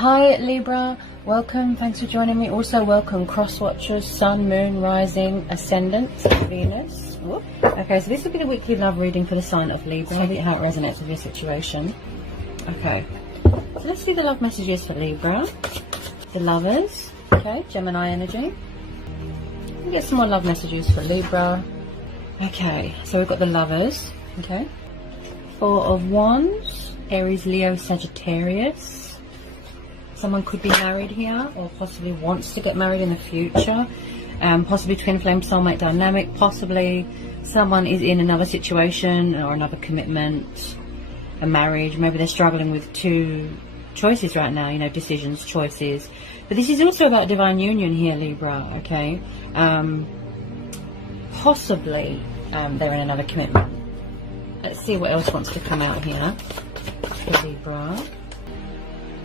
Hi Libra, welcome, thanks for joining me. Also welcome cross watchers, Sun, Moon, Rising, Ascendant, Venus. Whoop. Okay, so this will be the weekly love reading for the sign of Libra. I'll see how it resonates with your situation. Okay, so let's see the love messages for Libra. The lovers, okay, Gemini energy. We'll get some more love messages for Libra. Okay, so we've got the lovers, okay. Four of Wands, Aries, Leo, Sagittarius. Someone could be married here or possibly wants to get married in the future. Possibly twin flame soulmate dynamic. Possibly someone is in another situation or another commitment, a marriage. Maybe they're struggling with two choices right now, you know, decisions, choices. But this is also about divine union here, Libra, okay? Possibly they're in another commitment. Let's see what else wants to come out here for Libra.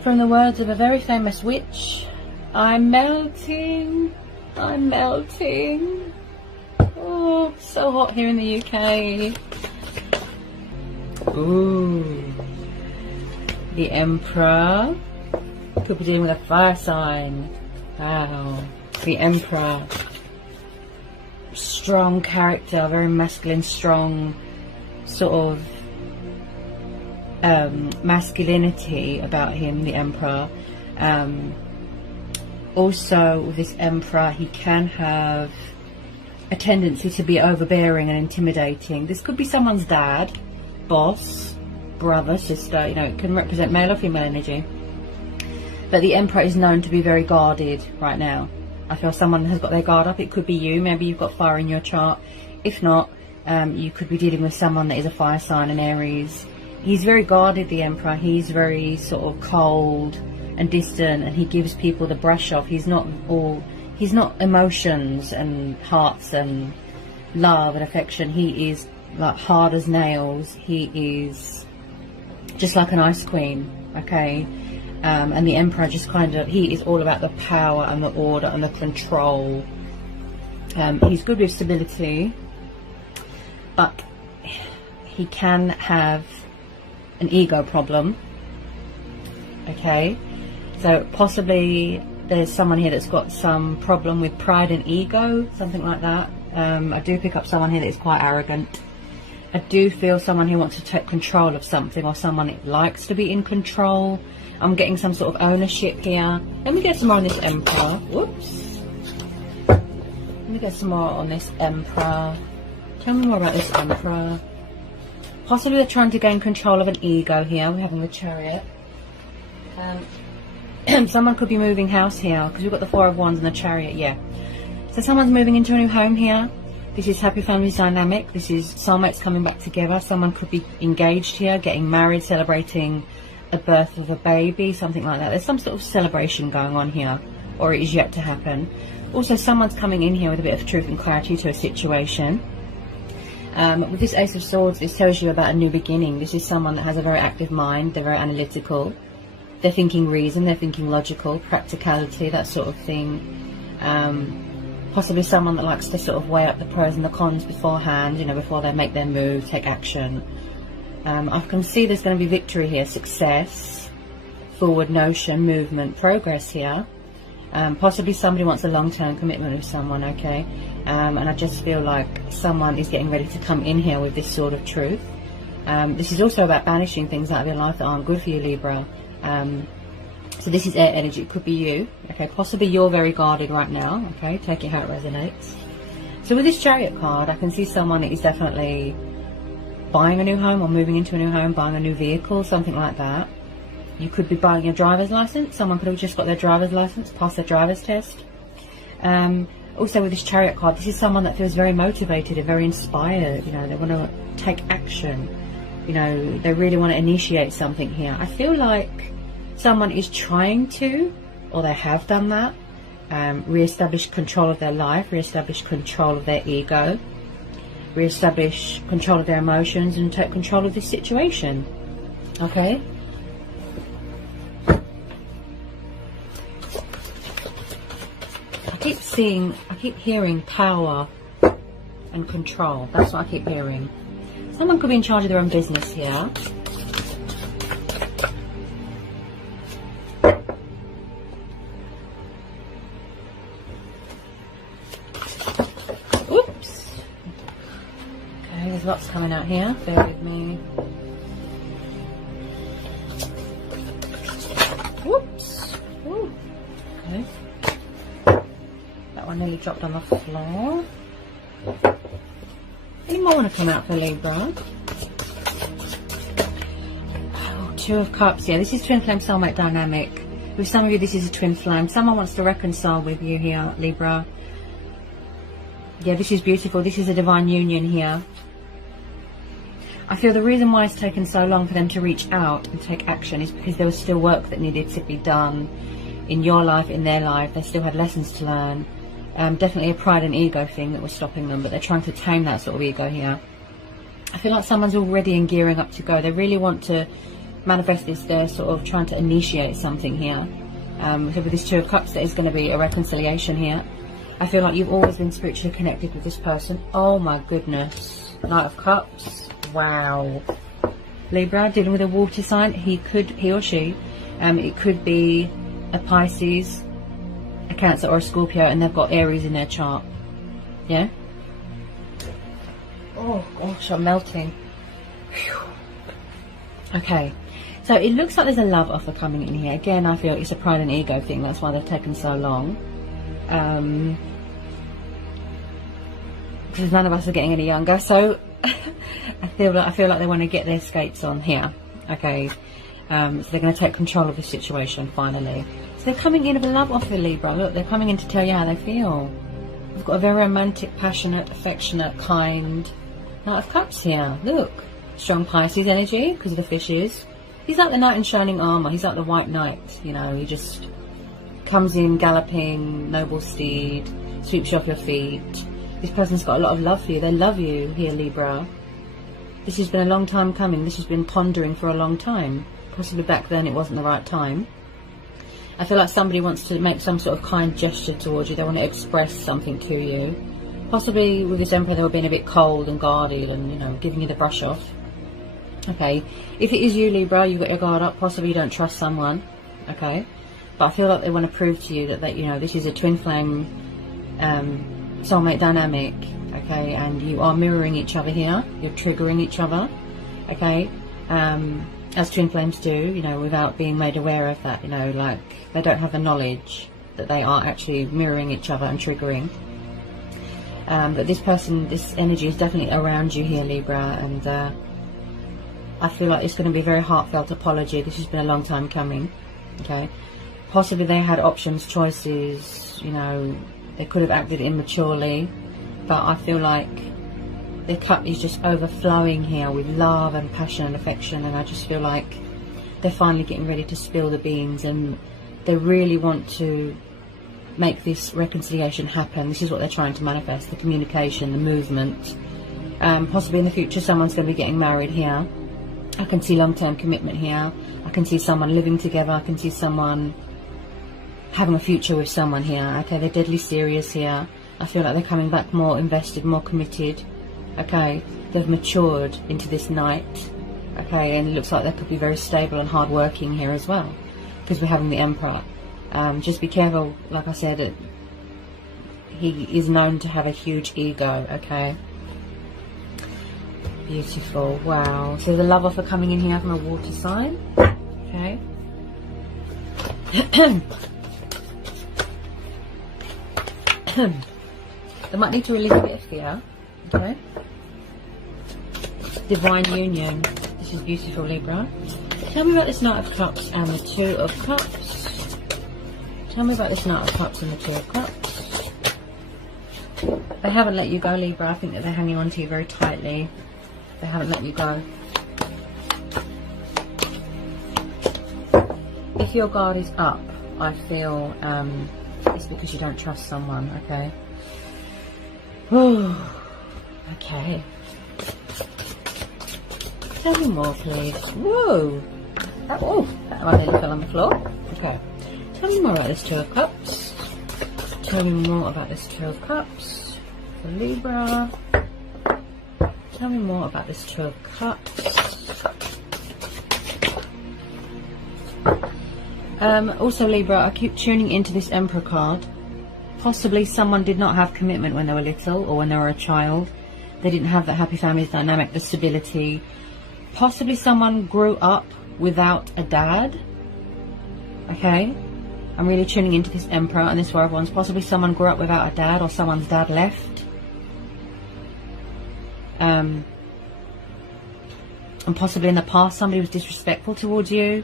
From the words of a very famous witch, I'm melting, I'm melting. Oh, so hot here in the UK. Ooh, the Emperor. Could be dealing with a fire sign. Wow, the Emperor. Strong character, very masculine, strong sort of masculinity about him, the Emperor. Also with this Emperor, he can have a tendency to be overbearing and intimidating. This could be someone's dad, boss, brother, sister, you know, it can represent male or female energy. But the Emperor is known to be very guarded right now. I feel someone has got their guard up. It could be you, maybe you've got fire in your chart. If not, you could be dealing with someone that is a fire sign, an Aries. He's very guarded, the Emperor. He's very sort of cold and distant, and he gives people the brush off. He's not emotions and hearts and love and affection. He is like hard as nails. He is just like an ice queen, okay? And the Emperor just kind of, he is all about the power and the order and the control. He's good with stability, but he can have an ego problem, okay? So possibly there's someone here that's got some problem with pride and ego, something like that. I do pick up someone here that is quite arrogant. I do feel someone who wants to take control of something, or someone that likes to be in control. I'm getting some sort of ownership here. Let me get some more on this Emperor. Whoops. Let me get some more on this Emperor. Tell me more about this Emperor. Possibly they're trying to gain control of an ego here. We're having the Chariot. Someone could be moving house here, because we've got the Four of Wands and the Chariot, yeah. So someone's moving into a new home here. This is happy families dynamic. This is soulmates coming back together. Someone could be engaged here, getting married, celebrating a birth of a baby, something like that. There's some sort of celebration going on here, or it is yet to happen. Also, someone's coming in here with a bit of truth and clarity to a situation. With this Ace of Swords, this tells you about a new beginning. This is someone that has a very active mind. They're very analytical. They're thinking reason. They're thinking logical, practicality, that sort of thing. Possibly someone that likes to sort of weigh up the pros and the cons beforehand, you know, before they make their move, take action. I can see there's going to be victory here, success, forward motion, movement, progress here. Possibly somebody wants a long-term commitment with someone, okay? And I just feel like someone is getting ready to come in here with this sort of truth. This is also about banishing things out of your life that aren't good for you, Libra. So this is air energy. It could be you, okay? Possibly you're very guarded right now, okay? Take it how it resonates. So with this Chariot card, I can see someone that is definitely buying a new home or moving into a new home, buying a new vehicle, something like that. You could be buying your driver's license. Someone could have just got their driver's license, passed their driver's test. Also with this Chariot card, this is someone that feels very motivated and very inspired. You know, they want to take action. You know, they really want to initiate something here. I feel like someone is trying to, or they have done that, re-establish control of their life, re-establish control of their ego, re-establish control of their emotions, and take control of this situation. Okay? I keep hearing power and control. That's what I keep hearing. Someone could be in charge of their own business here. There's lots coming out here. Bear with me. Whoops. Ooh. Okay. That one nearly dropped on the floor. Any more want to come out for Libra? Oh, Two of Cups. Yeah, this is twin flame soulmate dynamic. With some of you, this is a twin flame. Someone wants to reconcile with you here, Libra. Yeah, this is beautiful. This is a divine union here. I feel the reason why it's taken so long for them to reach out and take action is because there was still work that needed to be done in your life, in their life. They still had lessons to learn. Definitely a pride and ego thing that was stopping them, but they're trying to tame that sort of ego here. I feel like someone's already in gearing up to go. They really want to manifest this. They're sort of trying to initiate something here. So with this Two of Cups, there is going to be a reconciliation here. I feel like you've always been spiritually connected with this person. Oh my goodness. Knight of Cups. Wow. Libra, dealing with a water sign. He or she, it could be a Pisces, a Cancer or a Scorpio, and they've got Aries in their chart. Yeah? Oh gosh, I'm melting. Whew. Okay. So it looks like there's a love offer coming in here. Again, I feel it's a pride and ego thing. That's why they've taken so long. Because none of us are getting any younger. So I feel like they want to get their skates on here. Okay. So they're going to take control of the situation finally. So they're coming in with a love offer, Libra. Look, they're coming in to tell you how they feel. They've got a very romantic, passionate, affectionate, kind Knight of Cups here. Look. Strong Pisces energy because of the fishes. He's like the knight in shining armour. He's like the white knight, you know. He just comes in galloping, noble steed, sweeps you off your feet. This person's got a lot of love for you. They love you here, Libra. This has been a long time coming. This has been pondering for a long time. Possibly back then it wasn't the right time. I feel like somebody wants to make some sort of kind gesture towards you. They want to express something to you. Possibly with this Emperor they were being a bit cold and guarded and, you know, giving you the brush off. Okay, if it is you, Libra, you've got your guard up. Possibly you don't trust someone. Okay, but I feel like they want to prove to you that you know, this is a twin flame soulmate dynamic. Okay, and you are mirroring each other here. You're triggering each other. Okay, as twin flames do, you know, without being made aware of that. You know, like they don't have the knowledge that they are actually mirroring each other and triggering. But this person, this energy is definitely around you here, Libra, and I feel like it's going to be a very heartfelt apology. This has been a long time coming. Okay, possibly they had options, choices, you know, they could have acted immaturely, but I feel like the cup is just overflowing here with love and passion and affection, and I just feel like they're finally getting ready to spill the beans, and they really want to make this reconciliation happen. This is what they're trying to manifest, the communication, the movement. Possibly in the future someone's going to be getting married here. I can see long-term commitment here. I can see someone living together. I can see someone having a future with someone here. Okay, they're deadly serious here. I feel like they're coming back more invested, more committed. Okay, they've matured into this knight. Okay, and it looks like they could be very stable and hard-working here as well, because we're having the Emperor. Just be careful, like I said, he is known to have a huge ego. Okay. Beautiful. Wow. So the love offer coming in here from a water sign. Okay. They might need to release a bit of fear. Okay. Divine union. This is beautiful, Libra. Tell me about this Knight of Cups and the Two of Cups. Tell me about this Knight of Cups and the Two of Cups. They haven't let you go, Libra. I think that they're hanging on to you very tightly. They haven't let you go. If your guard is up, I feel it's because you don't trust someone. Okay. Whew. Okay. Tell me more, please. Whoa. That one nearly fell on the floor. Okay. Tell me more about this Two of Cups. Tell me more about this Two of Cups for Libra. Tell me more about this Two of Cups. Also, Libra, I keep tuning into this Emperor card. Possibly someone did not have commitment when they were little or when they were a child. They didn't have that happy family dynamic, the stability. Possibly someone grew up without a dad. Okay, I'm really tuning into this Emperor and this Four of Wands. Possibly someone grew up without a dad, or someone's dad left. And possibly in the past somebody was disrespectful towards you.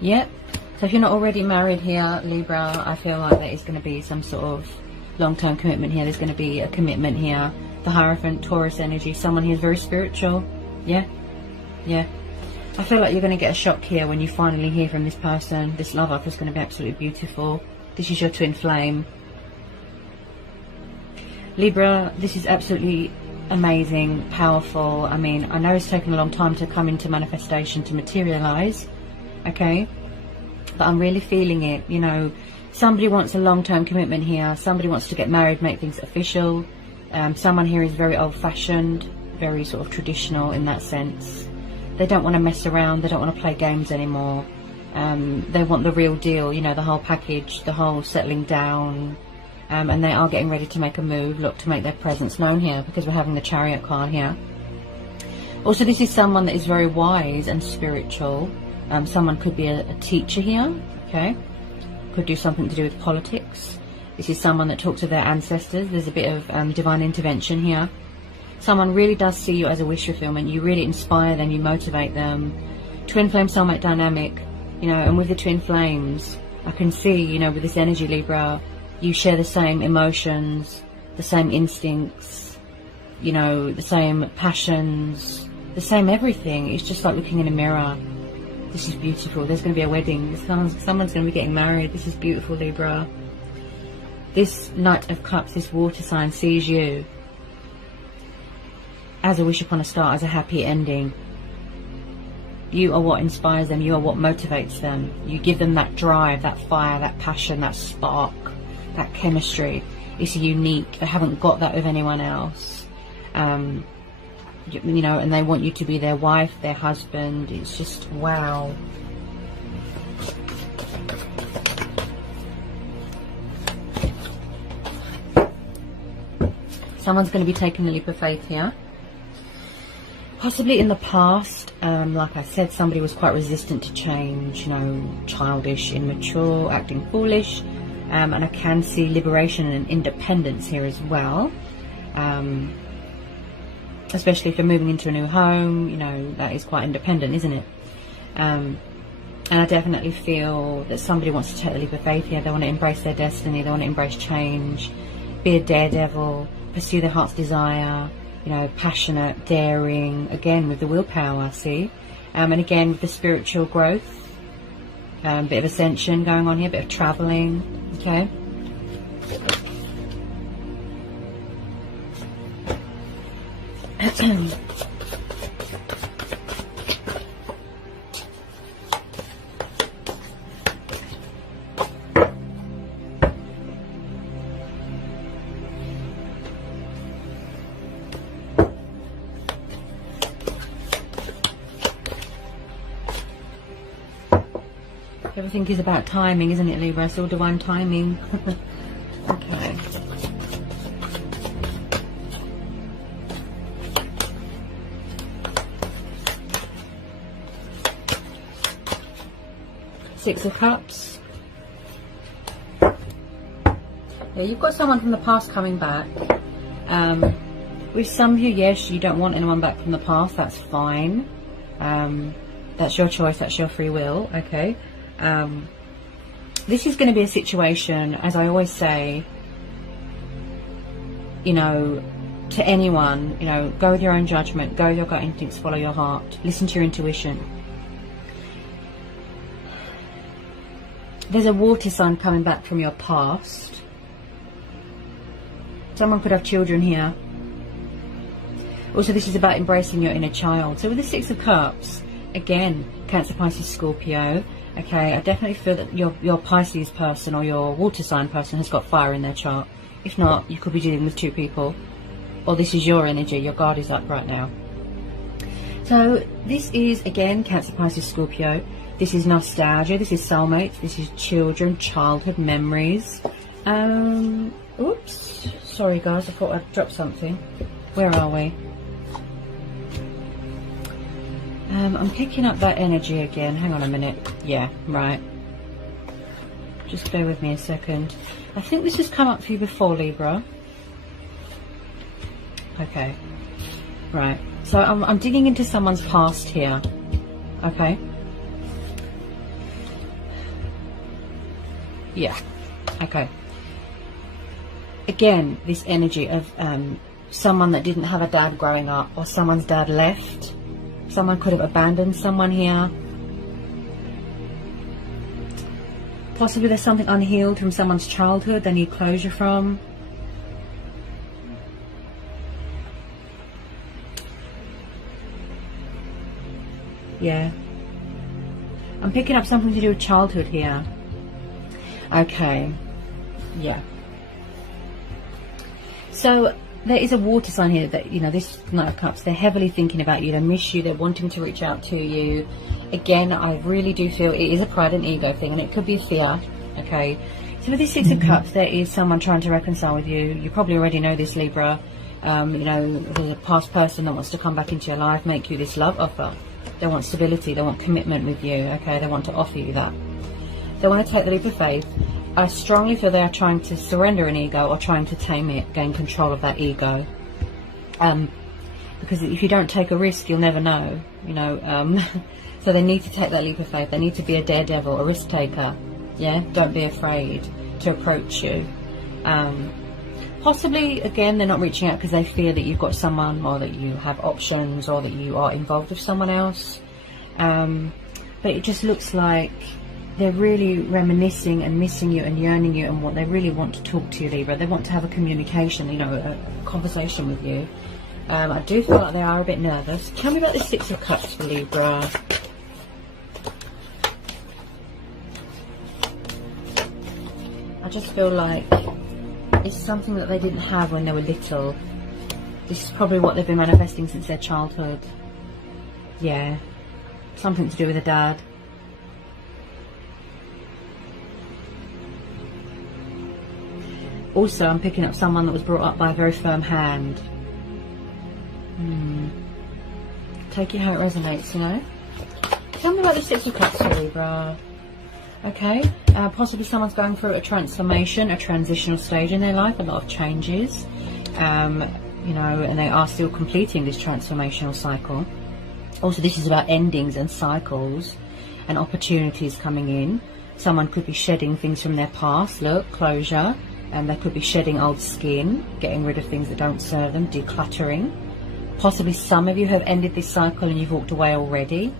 Yep. So if you're not already married here, Libra, I feel like there is going to be some sort of long-term commitment here. There's going to be a commitment here. The Hierophant, Taurus energy, someone who's very spiritual. Yeah. Yeah. I feel like you're going to get a shock here when you finally hear from this person. This love life is going to be absolutely beautiful. This is your twin flame. Libra, this is absolutely amazing, powerful. I mean, I know it's taken a long time to come into manifestation, to materialize. Okay, but I'm really feeling it. You know, somebody wants a long-term commitment here. Somebody wants to get married, make things official. Someone here is very old-fashioned, very sort of traditional in that sense. They don't want to mess around. They don't want to play games anymore. They want the real deal, you know, the whole package, the whole settling down. And they are getting ready to make a move, look, to make their presence known here, because we're having the Chariot card here. Also, this is someone that is very wise and spiritual. Someone could be a teacher here, okay? Could do something to do with politics. This is someone that talks to their ancestors. There's a bit of divine intervention here. Someone really does see you as a wish fulfillment. You really inspire them, you motivate them. Twin flame soulmate dynamic, you know, and with the twin flames, I can see, you know, with this energy, Libra, you share the same emotions, the same instincts, you know, the same passions, the same everything. It's just like looking in a mirror. This is beautiful. There's going to be a wedding. Someone's going to be getting married. This is beautiful, Libra. This Knight of Cups, this water sign, sees you as a wish upon a star, as a happy ending. You are what inspires them. You are what motivates them. You give them that drive, that fire, that passion, that spark, that chemistry. It's unique. They haven't got that with anyone else. You know, and they want you to be their wife, their husband. It's just wow. Someone's going to be taking a leap of faith here. Possibly in the past, like I said, somebody was quite resistant to change, you know, childish, immature, acting foolish. And I can see liberation and independence here as well. Especially if you're moving into a new home, you know, that is quite independent, isn't it? And I definitely feel that somebody wants to take the leap of faith here. They want to embrace their destiny. They want to embrace change, be a daredevil, pursue their heart's desire, you know, passionate, daring, again with the willpower, see? And again with the spiritual growth, bit of ascension going on here, bit of traveling, okay? Everything is about timing, isn't it, Libra? It's all divine timing. Okay. Six of Cups. Yeah, you've got someone from the past coming back. With some of you, yes, you don't want anyone back from the past. That's fine. That's your choice. That's your free will. Okay. This is going to be a situation, as I always say, you know, to anyone, you know, go with your own judgment, go with your gut instincts, follow your heart, listen to your intuition. There's a water sign coming back from your past. Someone could have children here. Also, this is about embracing your inner child. So with the Six of Cups, again, Cancer, Pisces, Scorpio. Okay, I definitely feel that your Pisces person or your water sign person has got fire in their chart. If not, you could be dealing with two people. Or this is your energy, your guard is up right now. So So this is, again, Cancer, Pisces, Scorpio. This is nostalgia, this is soulmates, this is children, childhood memories. Oops, sorry guys, I thought I'd dropped something. Where are we? I'm picking up that energy again. Hang on a minute. Yeah, right. Just bear with me a second. I think this has come up for you before, Libra. Okay. Right. So I'm digging into someone's past here. Okay. Yeah. Okay. Again, this energy of someone that didn't have a dad growing up, or someone's dad left. Someone could have abandoned someone here. Possibly there's something unhealed from someone's childhood they need closure from. Yeah. I'm picking up something to do with childhood here. Okay. Yeah. So there is a water sign here that, you know, this Knight of Cups, they're heavily thinking about you, they miss you, they're wanting to reach out to you. Again, I really do feel it is a pride and ego thing, and it could be a fear. Okay. So with this Six of Cups, there is someone trying to reconcile with you. You probably already know this, Libra. You know, there's a past person that wants to come back into your life, make you this love offer. They want stability, they want commitment with you, okay? They want to offer you that. They want to take the leap of faith. I strongly feel they are trying to surrender an ego or trying to tame it, gain control of that ego. Because if you don't take a risk, you'll never know, you know. So they need to take that leap of faith. They need to be a daredevil, a risk taker. Yeah, don't be afraid to approach you. Possibly, again, they're not reaching out because they fear that you've got someone, or that you have options, or that you are involved with someone else. But it just looks like they're really reminiscing and missing you and yearning you, and what they really want to talk to you, Libra. They want to have a communication, you know, a conversation with you. I do feel like they are a bit nervous. Tell me about the Six of Cups for Libra. I just feel like it's something that they didn't have when they were little. This is probably what they've been manifesting since their childhood. Yeah. Something to do with a dad. Also, I'm picking up someone that was brought up by a very firm hand. Take it how it resonates, you know. Tell me about the Six of Cups for Libra. Okay, possibly someone's going through a transformation, a transitional stage in their life, a lot of changes, you know, and they are still completing this transformational cycle. Also, this is about endings and cycles and opportunities coming in. Someone could be shedding things from their past, look, closure, and they could be shedding old skin, getting rid of things that don't serve them, decluttering. Possibly some of you have ended this cycle and you've walked away already.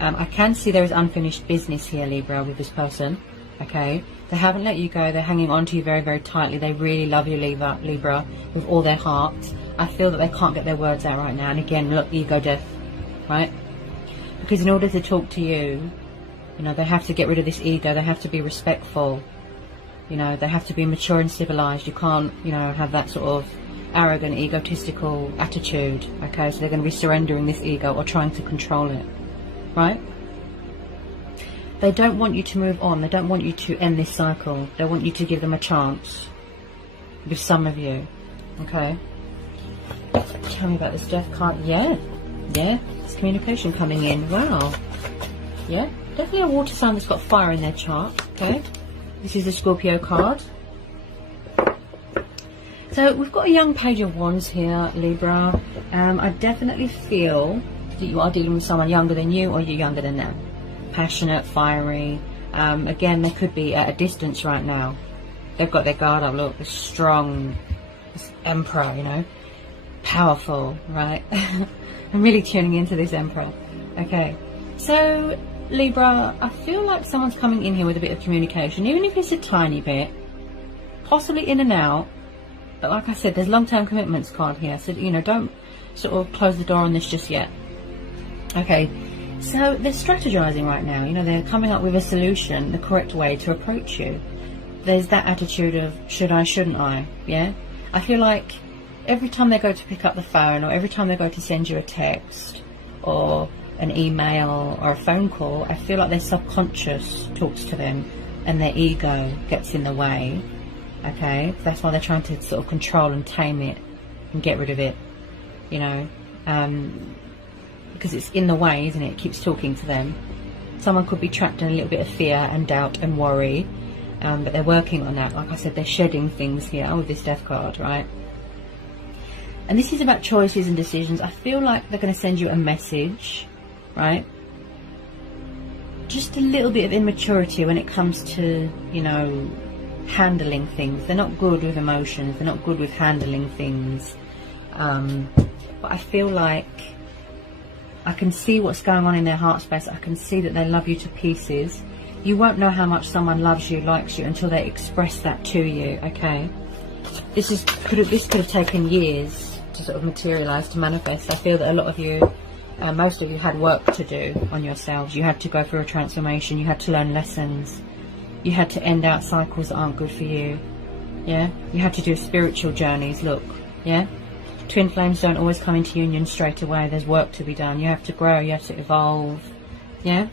I can see there is unfinished business here, Libra, with this person. Okay, they haven't let you go. They're hanging on to you very, very tightly. They really love you, Libra, with all their heart. I feel that they can't get their words out right now. And again, look, ego death, right? Because in order to talk to you, you know, they have to get rid of this ego. They have to be respectful. You know, they have to be mature and civilized. You can't, you know, have that sort of arrogant, egotistical attitude. Okay, so they're going to be surrendering this ego or trying to control it. Right? They don't want you to move on. They don't want you to end this cycle. They want you to give them a chance. With some of you. Okay? Tell me about this Death card. Yeah. Yeah. There's communication coming in. Wow. Yeah. Definitely a water sign that's got fire in their chart. Okay? This is the Scorpio card. So we've got a young Page of Wands here, Libra. I definitely feel that you are dealing with someone younger than you, or you're younger than them. Passionate, fiery. Again, they could be at a distance right now. They've got their guard up. Look, this strong, this Emperor, you know, powerful, right? I'm really tuning into this Emperor. Okay, so Libra, I feel like someone's coming in here with a bit of communication, even if it's a tiny bit, possibly in and out. But like I said, there's long-term commitments card here, so you know, don't sort of close the door on this just yet. Okay, so they're strategizing right now. You know, they're coming up with a solution, the correct way to approach you. There's that attitude of should I, shouldn't I? Yeah, I feel like every time they go to pick up the phone, or every time they go to send you a text, or an email or a phone call, I feel like their subconscious talks to them and their ego gets in the way. Okay, that's why they're trying to sort of control and tame it and get rid of it, you know, because it's in the way, isn't it? It keeps talking to them. Someone could be trapped in a little bit of fear and doubt and worry, but they're working on that. Like I said, they're shedding things here with this Death card, right? And this is about choices and decisions. I feel like they're going to send you a message, right? Just a little bit of immaturity when it comes to, you know, handling things. They're not good with emotions. They're not good with handling things. But I feel like I can see what's going on in their heart space. I can see that they love you to pieces. You won't know how much someone loves you, likes you, until they express that to you, okay? This could have taken years to sort of materialize, to manifest. I feel that a lot of you, most of you, had work to do on yourselves. You had to go through a transformation. You had to learn lessons. You had to end out cycles that aren't good for you. Yeah? You had to do spiritual journeys, look. Yeah? Twin flames don't always come into union straight away. There's work to be done. You have to grow. You have to evolve. Yeah?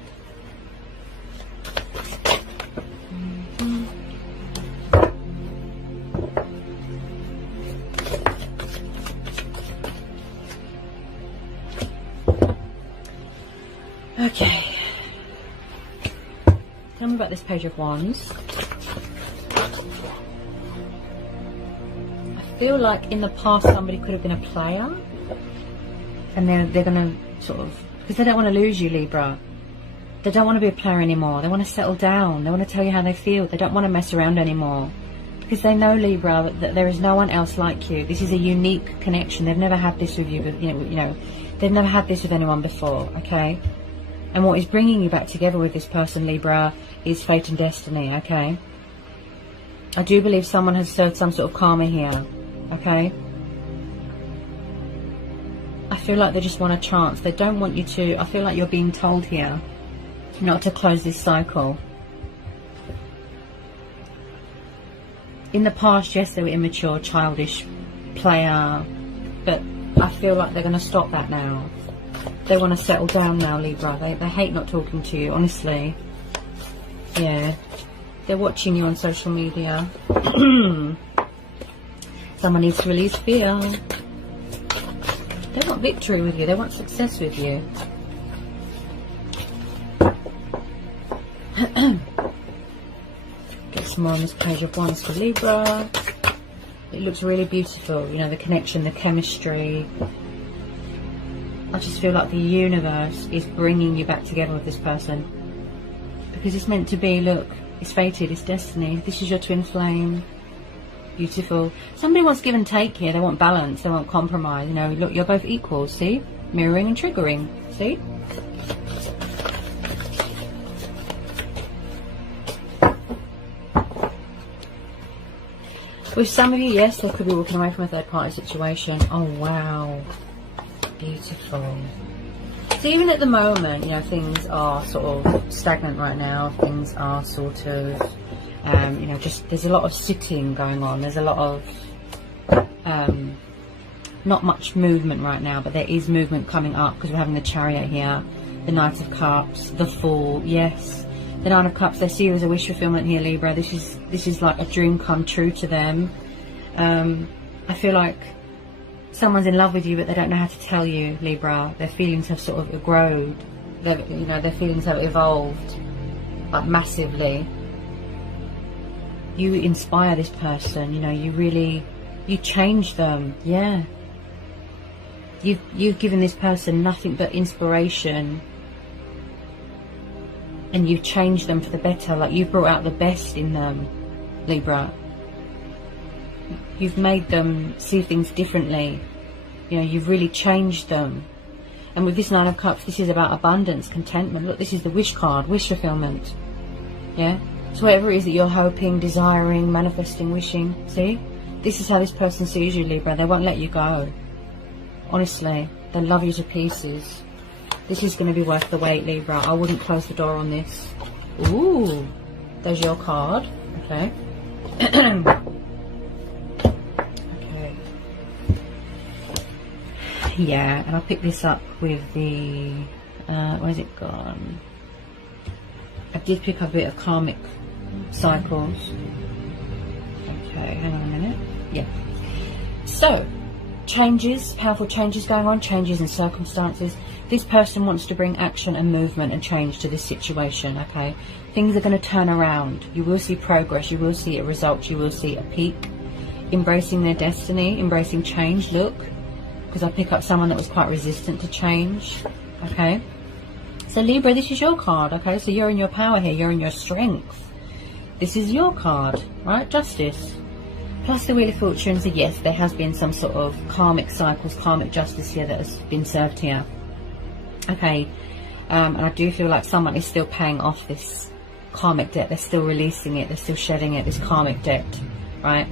Okay. Tell me about this Page of Wands. I feel like in the past somebody could have been a player, and they're going to sort of, because they don't want to lose you, Libra. They don't want to be a player anymore. They want to settle down. They want to tell you how they feel. They don't want to mess around anymore, because they know, Libra, that there is no one else like you. This is a unique connection. They've never had this with you, but you know, they've never had this with anyone before. Okay. And what is bringing you back together with this person, Libra, is fate and destiny, okay? I do believe someone has served some sort of karma here, okay? I feel like they just want a chance. They don't want you to... I feel like you're being told here not to close this cycle. In the past, yes, they were immature, childish, player, but I feel like they're going to stop that now. They want to settle down now, Libra. They hate not talking to you, honestly. Yeah. They're watching you on social media. Someone needs to release fear. They want victory with you. They want success with you. Get some more on this Page of Wands for Libra. It looks really beautiful. You know, the connection, the chemistry. I just feel like the universe is bringing you back together with this person, because it's meant to be. Look, it's fated, it's destiny. This is your twin flame. Beautiful. Somebody wants give and take here. They want balance, they want compromise. You know, look, you're both equals, see? Mirroring and triggering, see? With some of you, yes, they could be walking away from a third party situation. Oh, wow. Beautiful. So even at the moment, you know, things are sort of stagnant right now. Things are sort of, you know, just there's a lot of sitting going on. There's a lot of, not much movement right now, but there is movement coming up, because we're having the Chariot here, the Knight of Cups, the Fool. Yes, the Nine of Cups. They see you as a wish fulfillment here, Libra. This is like a dream come true to them. I feel like someone's in love with you, but they don't know how to tell you, Libra. Their feelings have sort of grown. You know, their feelings have evolved, like, massively. You inspire this person. You know, you change them. Yeah. You've given this person nothing but inspiration, and you've changed them for the better. Like, you've brought out the best in them, Libra. You've made them see things differently. You know, you've really changed them. And with this Nine of Cups, this is about abundance, contentment. Look, this is the wish card, wish fulfillment. Yeah? So whatever it is that you're hoping, desiring, manifesting, wishing, see? This is how this person sees you, Libra. They won't let you go. Honestly, they love you to pieces. This is going to be worth the wait, Libra. I wouldn't close the door on this. Ooh, there's your card. Okay. Yeah, and I'll pick this up with the, where's it gone? I did pick up a bit of karmic cycles. Okay, hang on a minute. Yeah. So, changes, powerful changes going on, changes in circumstances. This person wants to bring action and movement and change to this situation, okay? Things are going to turn around. You will see progress, you will see a result, you will see a peak. Embracing their destiny, embracing change, look. Because I pick up someone that was quite resistant to change, okay? So Libra, this is your card, okay? So you're in your power here, you're in your strength. This is your card, right? Justice. Plus the Wheel of Fortune, so yes, there has been some sort of karmic cycles, karmic justice here that has been served here. Okay, and I do feel like someone is still paying off this karmic debt. They're still releasing it, they're still shedding it, this karmic debt, right?